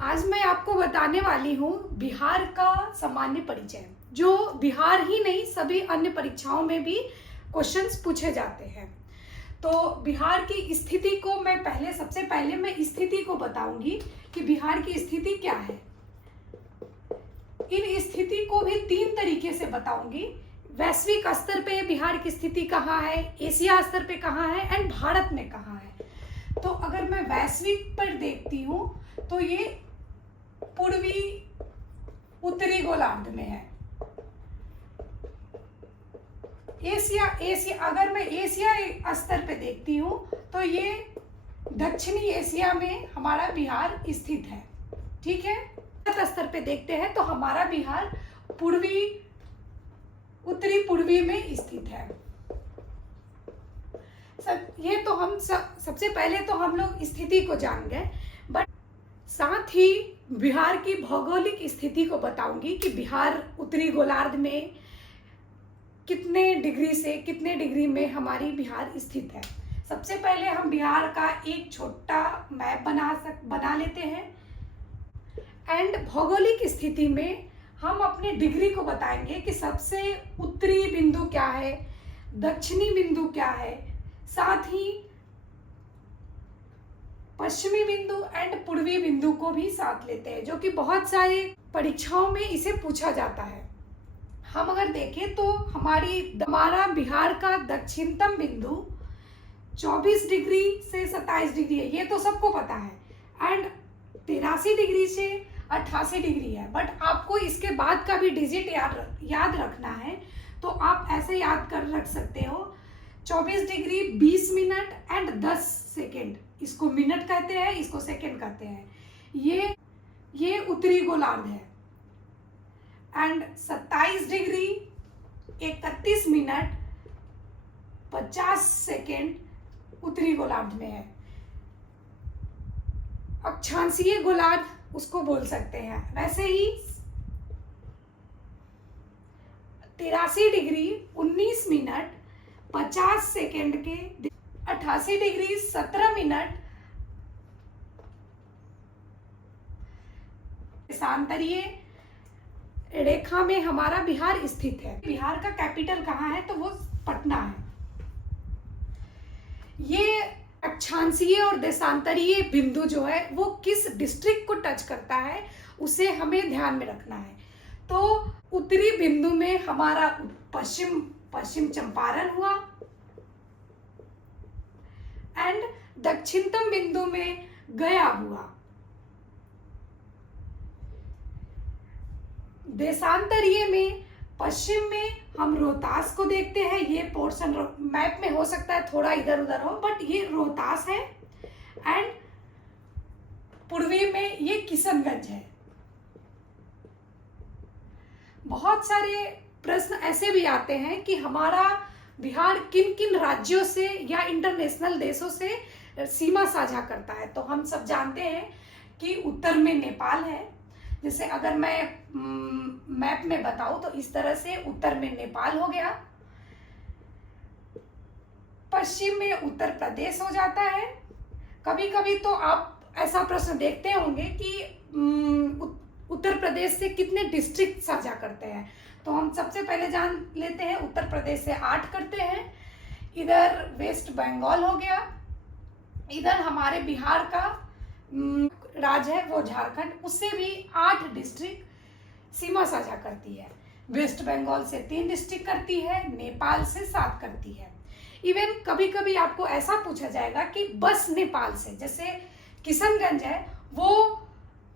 आज मैं आपको बताने वाली हूँ बिहार का सामान्य परिचय, जो बिहार ही नहीं सभी अन्य परीक्षाओं में भी क्वेश्चंस पूछे जाते हैं। तो बिहार की स्थिति को मैं सबसे पहले मैं स्थिति को बताऊंगी कि बिहार की स्थिति क्या है। इन स्थिति को भी 3 तरीके से बताऊंगी। वैश्विक स्तर पे बिहार की स्थिति कहाँ है, एशिया स्तर पे कहाँ है एंड भारत में कहाँ है। तो अगर मैं वैश्विक पर देखती हूँ तो ये पूर्वी उत्तरी गोलार्ध में है। एशिया अगर मैं एशिया स्तर पे देखती हूँ तो ये दक्षिणी एशिया में हमारा बिहार स्थित है। ठीक है, भारत स्तर पे देखते हैं तो हमारा बिहार उत्तरी पूर्वी में स्थित है। ये तो हम सबसे पहले तो हम लोग स्थिति को जान गए, बट साथ ही बिहार की भौगोलिक स्थिति को बताऊंगी कि बिहार उत्तरी गोलार्ध में कितने डिग्री से कितने डिग्री में हमारी बिहार स्थित है। सबसे पहले हम बिहार का एक छोटा मैप बना लेते हैं एंड भौगोलिक स्थिति में हम अपने डिग्री को बताएंगे कि सबसे उत्तरी बिंदु क्या है, दक्षिणी बिंदु क्या है, साथ ही पश्चिमी बिंदु एंड पूर्वी बिंदु को भी साथ लेते हैं, जो कि बहुत सारे परीक्षाओं में इसे पूछा जाता है। हम अगर देखें तो हमारा बिहार का दक्षिणतम बिंदु 24 डिग्री से 27 डिग्री है, ये तो सबको पता है, एंड 83 डिग्री से 88 डिग्री है। बट आपको इसके बाद का भी डिजिट याद रखना है, तो आप ऐसे याद कर रख सकते हो 24 डिग्री 20 मिनट एंड 10 सेकेंड। इसको मिनट कहते हैं, इसको सेकेंड कहते हैं। ये उत्तरी गोलार्ध है। एंड 27 डिग्री 31 मिनट 50 सेकेंड उत्तरी गोलार्ध में है। अक्षांशीय गोलार्ध उसको बोल सकते हैं। वैसे ही 83 डिग्री 19 मिनट 50 सेकेंड के 88 डिग्री 17 मिनट देशांतरीय रेखा में हमारा बिहार स्थित है। बिहार का कैपिटल कहाँ है, तो वो पटना है। ये अक्षांशीय और देशांतरीय बिंदु जो है वो किस डिस्ट्रिक्ट को टच करता है उसे हमें ध्यान में रखना है। तो उत्तरी बिंदु में हमारा पश्चिम चंपारण हुआ एंड दक्षिणतम बिंदु में गया हुआ। देशांतरीय में पश्चिम में हम रोहतास को देखते हैं। ये पोर्शन मैप में हो सकता है थोड़ा इधर उधर हो, बट ये रोहतास है। एंड पूर्वी में ये किशनगंज है। बहुत सारे प्रश्न ऐसे भी आते हैं कि हमारा बिहार किन किन राज्यों से या इंटरनेशनल देशों से सीमा साझा करता है। तो हम सब जानते हैं कि उत्तर में नेपाल है। जैसे अगर मैं मैप में बताऊं तो इस तरह से उत्तर में नेपाल हो गया, पश्चिम में उत्तर प्रदेश हो जाता है। कभी कभी तो आप ऐसा प्रश्न देखते होंगे कि उत्तर प्रदेश से कितने डिस्ट्रिक्ट साझा करते हैं। तो हम सबसे पहले जान लेते हैं उत्तर प्रदेश से 8 करते हैं। इधर वेस्ट बंगाल हो गया, इधर हमारे बिहार का राज्य है वो झारखंड, उससे भी 8 डिस्ट्रिक्ट सीमा साझा करती है। वेस्ट बंगाल से 3 डिस्ट्रिक्ट करती है, नेपाल से 7 करती है। इवन कभी कभी आपको ऐसा पूछा जाएगा कि बस नेपाल से, जैसे किशनगंज है वो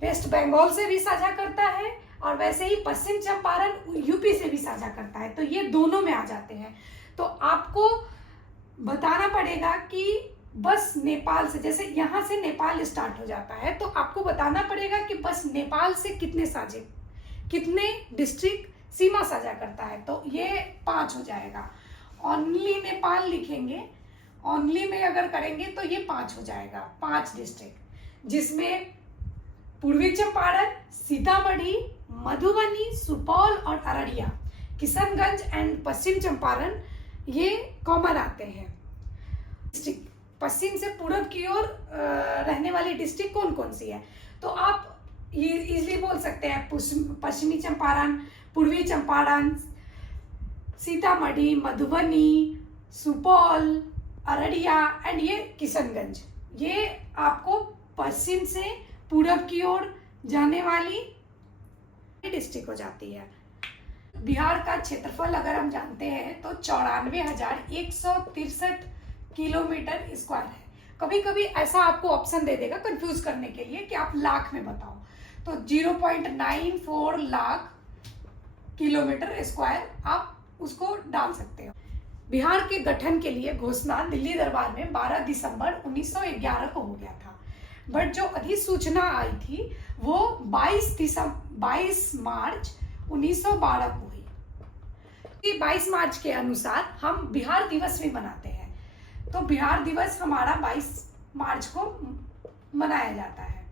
वेस्ट बंगाल से भी साझा करता है, और वैसे ही पश्चिम चंपारण यूपी से भी साझा करता है। तो ये दोनों में आ जाते हैं। तो आपको बताना पड़ेगा कि बस नेपाल से, जैसे यहाँ से नेपाल स्टार्ट हो जाता है, तो आपको बताना पड़ेगा कि बस नेपाल से कितने डिस्ट्रिक्ट सीमा साझा करता है। तो ये 5 हो जाएगा। ओनली नेपाल लिखेंगे, ओनली में अगर करेंगे तो ये 5 हो जाएगा। 5 डिस्ट्रिक्ट, जिसमें पूर्वी चंपारण, सीतामढ़ी, मधुबनी, सुपौल और अररिया, किशनगंज एंड पश्चिम चंपारण ये कॉमन आते हैं। पश्चिम से पूर्व की ओर रहने वाली डिस्ट्रिक्ट कौन कौन सी है, तो आप इजली बोल सकते हैं पश्चिमी चंपारण, पूर्वी चंपारण, सीतामढ़ी, मधुबनी, सुपौल, अररिया एंड ये किशनगंज। ये आपको पश्चिम से पूरब की ओर जाने वाली डिस्ट्रिक्ट हो जाती है। बिहार का क्षेत्रफल अगर हम जानते हैं तो 94,163 किलोमीटर स्क्वायर है। कभी कभी ऐसा आपको ऑप्शन दे देगा कंफ्यूज करने के लिए कि आप लाख में बताओ, तो 0.94 लाख किलोमीटर स्क्वायर आप उसको डाल सकते हो। बिहार के गठन के लिए घोषणा दिल्ली दरबार में 12 दिसंबर 1911 को हो गया था, बट जो अधिसूचना आई थी वो 22 मार्च 1912 को हुई। 22 मार्च के अनुसार हम बिहार दिवस भी मनाते हैं, तो बिहार दिवस हमारा 22 मार्च को मनाया जाता है।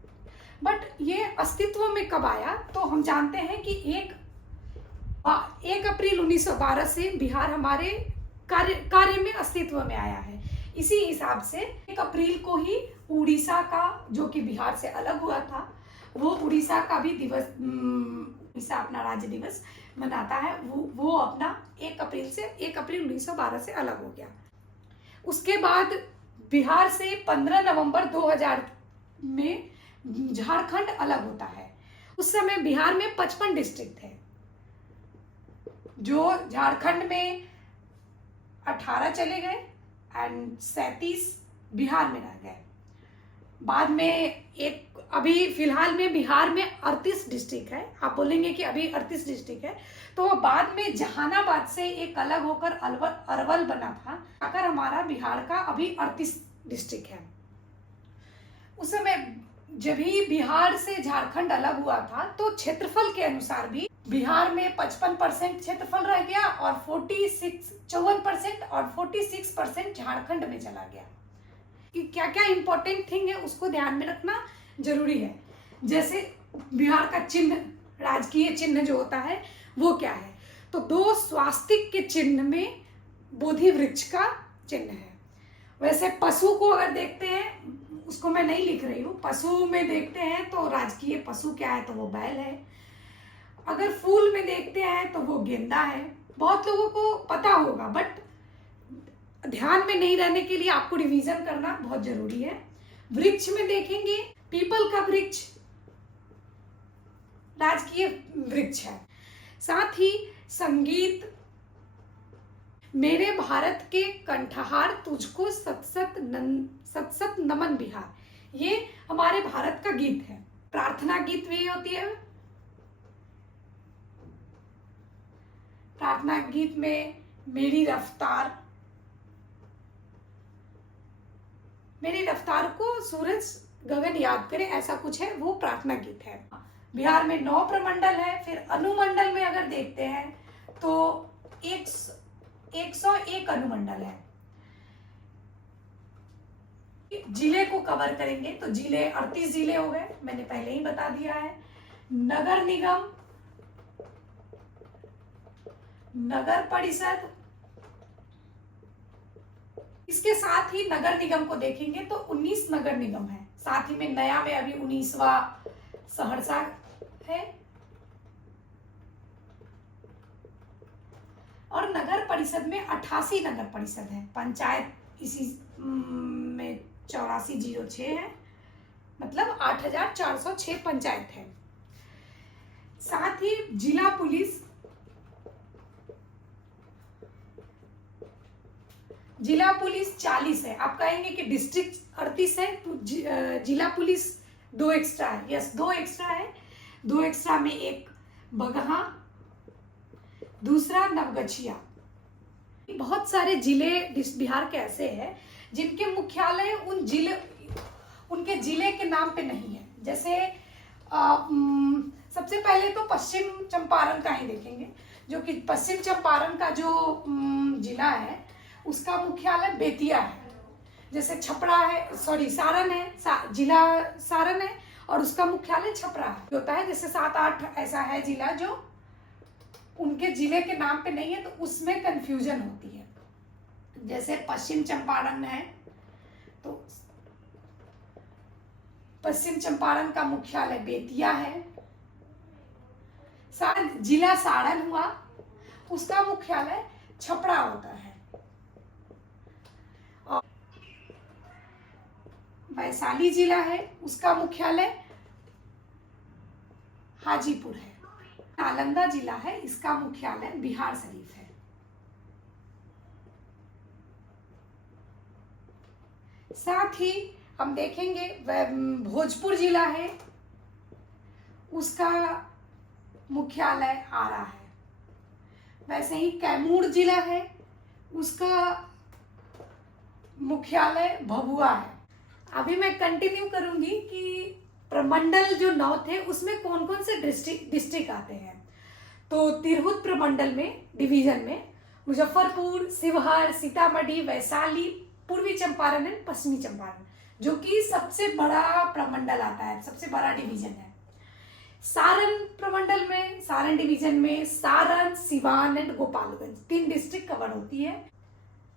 बट ये अस्तित्व में कब आया, तो हम जानते हैं कि 1 अप्रैल 1912 से बिहार हमारे कार्य में अस्तित्व में आया है। इसी हिसाब से 1 अप्रैल को ही उड़ीसा का, जो कि बिहार से अलग हुआ था, वो उड़ीसा का भी दिवस, उड़ीसा अपना राज्य दिवस मनाता है, वो अपना 1 अप्रैल 1912 से अलग हो गया। उसके बाद बिहार से 15 नवंबर 2000 में झारखंड अलग होता है। उस समय बिहार में 55 डिस्ट्रिक्ट थे, जो झारखंड में 18 चले गए एंड 37 बिहार में रह गए। बाद में अभी फिलहाल में बिहार में 38 डिस्ट्रिक्ट है। आप बोलेंगे कि अभी 38 डिस्ट्रिक्ट है, तो बाद में जहानाबाद से एक अलग होकर अरवल बना था, अगर हमारा बिहार का अभी 38 डिस्ट्रिक्ट है। उस समय जब ही बिहार से झारखंड अलग हुआ था, तो क्षेत्रफल के अनुसार भी बिहार में 55% क्षेत्रफल रह गया और 54% और 46% झारखंड में चला गया। क्या क्या इंपॉर्टेंट थिंग है उसको ध्यान में रखना जरूरी है। जैसे बिहार का चिन्ह, राजकीय चिन्ह जो होता है वो क्या है, तो 2 स्वास्तिक के चिन्ह में बोधि वृक्ष का चिन्ह है। वैसे पशु को अगर देखते हैं, उसको मैं नहीं लिख रही हूँ, पशु में देखते हैं तो राजकीय पशु क्या है, तो वो बैल है। अगर फूल में देखते हैं तो वो गेंदा है। बहुत लोगों को पता होगा, बट ध्यान में नहीं रहने के लिए आपको रिवीजन करना बहुत जरूरी है। वृक्ष में देखेंगे, पीपल का वृक्ष राजकीय वृक्ष है। साथ ही संगीत, मेरे भारत के कंठहार तुझको सत सत नमन बिहार, ये हमारे भारत का गीत है। प्रार्थना गीत भी होती है। प्रार्थना गीत में मेरी रफ्तार को सूरज गगन याद करे, ऐसा कुछ है, वो प्रार्थना गीत है। बिहार में 9 प्रमंडल है। फिर अनुमंडल में अगर देखते हैं तो 101 अनुमंडल है। जिले को कवर करेंगे तो जिले 38 जिले हो गए, मैंने पहले ही बता दिया है। नगर निगम, नगर परिषद, इसके साथ ही नगर निगम को देखेंगे तो 19 नगर निगम है। साथ ही में नया में अभी 19वां सहरसा है। और नगर परिषद में 88 नगर परिषद है। पंचायत इसी में 8406 है, मतलब 8406 पंचायत है। साथ ही जिला पुलिस, जिला पुलिस 40 है। आप कहेंगे कि डिस्ट्रिक्ट 38 है, तो जिला पुलिस 2 एक्स्ट्रा है। यस, 2 एक्स्ट्रा है। 2 एक्स्ट्रा में एक बगहा, दूसरा नवगछिया। बहुत सारे जिले बिहार के ऐसे हैं जिनके मुख्यालय उनके जिले के नाम पे नहीं है। जैसे सबसे पहले तो पश्चिम चंपारण का ही देखेंगे, जो कि पश्चिम चंपारण का जो जिला है उसका मुख्यालय बेतिया है। जैसे छपरा है, सारण है, जिला सारण है और उसका मुख्यालय छपरा है होता है। जैसे 7-8 ऐसा है जिला जो उनके जिले के नाम पे नहीं है, तो उसमें कंफ्यूजन होती है। जैसे पश्चिम चंपारण है तो पश्चिम चंपारण का मुख्यालय बेतिया है। जिला सारण हुआ, उसका मुख्यालय छपरा होता है। और वैशाली जिला है, उसका मुख्यालय हाजीपुर है। नालंदा जिला है, इसका मुख्यालय बिहार शरीफ है। साथ ही हम देखेंगे भोजपुर जिला है, उसका मुख्यालय आरा है। वैसे ही कैमूर जिला है, उसका मुख्यालय भभुआ है। अभी मैं कंटिन्यू करूंगी कि प्रमंडल जो 9 थे उसमें कौन कौन से डिस्ट्रिक्ट आते हैं। तो तिरहुत प्रमंडल में, डिवीजन में, मुजफ्फरपुर, शिवहर, सीतामढ़ी, वैशाली, पूर्वी चंपारण एंड पश्चिमी चंपारण, जो कि सबसे बड़ा प्रमंडल आता है, सबसे बड़ा डिवीजन है। सारण प्रमंडल में, सारण डिवीजन में Saran, Siwan and Gopalganj 3 district cover होती है।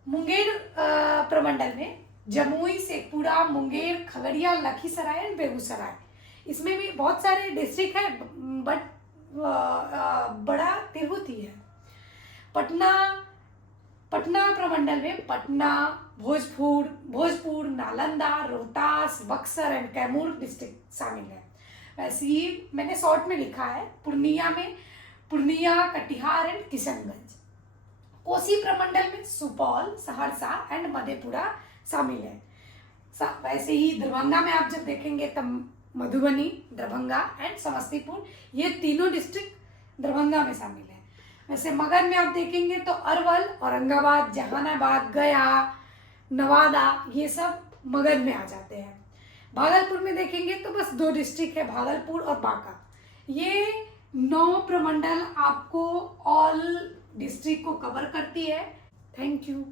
मुंगेर प्रमंडल में जमुई, शेखपुरा, मुंगेर, खगड़िया, लखीसराय एंड बेगूसराय, इसमें भी बहुत सारे डिस्ट्रिक्ट है, बट बड़ा तिरहुत ही है। पटना प्रमंडल में पटना, भोजपुर, नालंदा, रोहतास, बक्सर एंड कैमूर डिस्ट्रिक्ट शामिल है। वैसे ही मैंने शॉर्ट में लिखा है, पूर्णिया, कटिहार एंड किशनगंज। कोसी प्रमंडल में सुपौल, सहरसा एंड मधेपुरा शामिल है। वैसे ही दरभंगा में आप जब देखेंगे तब मधुबनी, दरभंगा एंड समस्तीपुर, ये तीनों डिस्ट्रिक्ट दरभंगा में शामिल है। वैसे मगध में आप देखेंगे तो अरवल, औरंगाबाद, जहानाबाद, गया, नवादा, ये सब मगध में आ जाते हैं। भागलपुर में देखेंगे तो बस 2 डिस्ट्रिक्ट है, भागलपुर और बांका। ये 9 प्रमंडल आपको ऑल डिस्ट्रिक्ट को कवर करती है। Thank you.